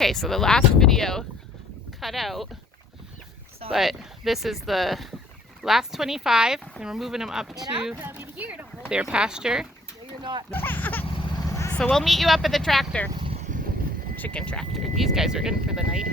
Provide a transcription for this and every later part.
Okay, so the last video cut out, but this is the last 25, and we're moving them up to their pasture. So we'll meet you up at the tractor. Chicken tractor. These guys are in for the night.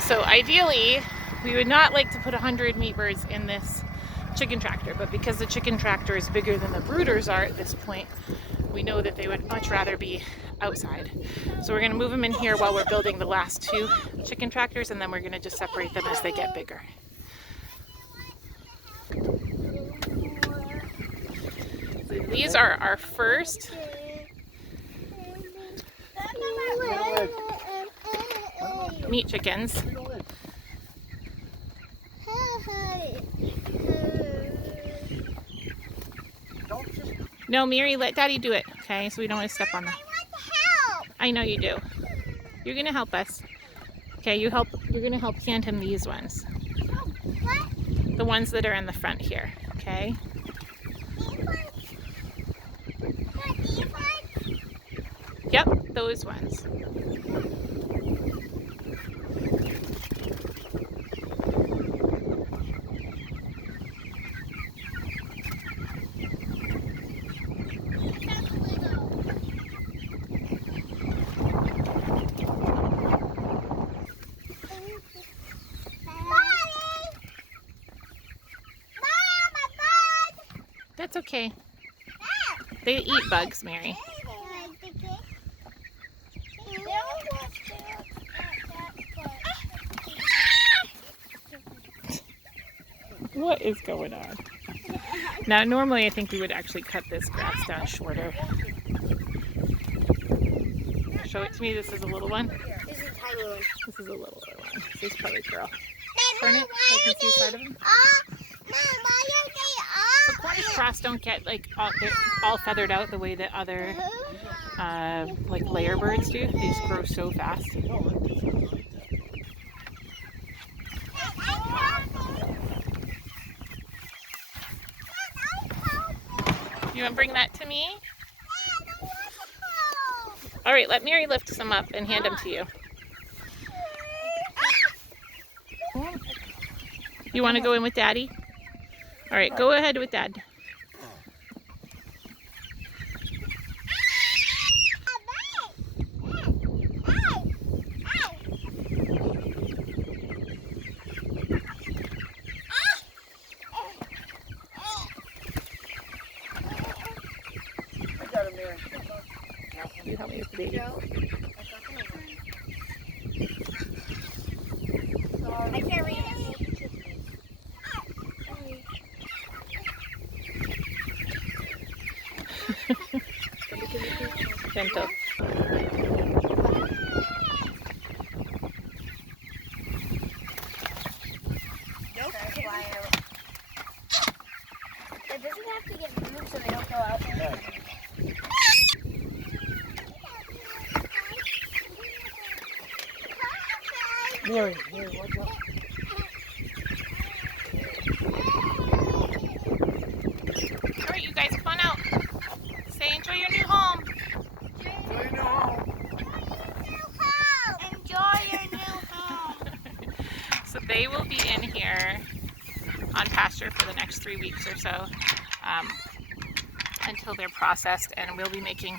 So ideally, we would not like to put 100 meat birds in this chicken tractor, but because the chicken tractor is bigger than the brooders are at this point, we know that they would much rather be outside. So we're going to move them in here while we're building the last 2 chicken tractors, and then we're going to just separate them as they get bigger. So these are our first meat chickens. No, Mary, let Daddy do it, okay? So we don't want to step on them. I want to help. I know you do. You're gonna help us. Okay, you're gonna help hand him these ones. What? The ones that are in the front here, okay? These ones? What, these ones? Yep, those ones. That's okay. They eat bugs, Mary. What is going on? Now, normally I think we would actually cut this grass down shorter. Show it to me. This is a little one. This is a tiny one. This is a little one. This is probably a girl. Turn it so I can see the side of him. The Cornish cross don't get like they're all feathered out the way that other like layer birds do. They just grow so fast. You want to bring that to me? All right, let Mary lift some up and hand them to you. You want to go in with Daddy? All right, go ahead with Dad. You help me with the baby. I can't read it. Gentle. It doesn't have to get moved so they don't go out. Mary, watch out. All right, you guys, come on out. Say enjoy your new home. Enjoy your new home. So they will be in here on pasture for the next 3 weeks or so until they're processed, and we'll be making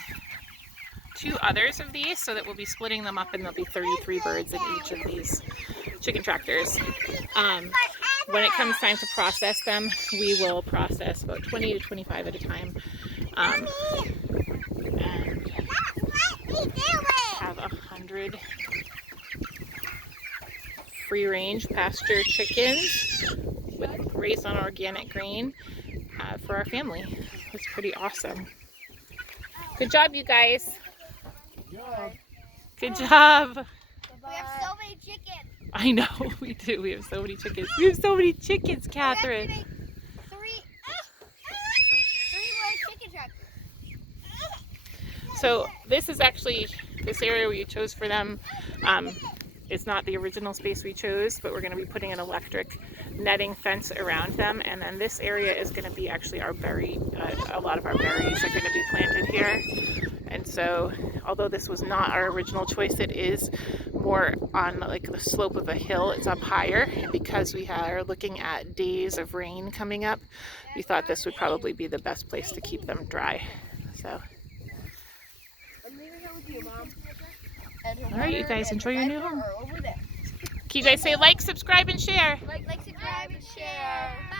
2 others of these so that we'll be splitting them up, and there'll be 33 birds in each of these chicken tractors. When it comes time to process them, we will process about 20 to 25 at a time and have 100 free-range pasture chickens raised on organic grain for our family. It's pretty awesome. Good job, you guys. Good job. We have so many chickens. I know, we do. We have so many chickens. We have so many chickens, Catherine. Three more chicken tractors. So this is actually, this area we chose for them is not the original space we chose, but we're going to be putting an electric netting fence around them. And then this area is going to be actually our berry, a lot of our berries are going to be planted here. And so, although this was not our original choice, it is more on like the slope of a hill. It's up higher, and because we are looking at days of rain coming up, we thought this would probably be the best place to keep them dry. So, all right, you guys, enjoy your new home. Can you guys say like, subscribe, and share? Like, subscribe, and share. Bye.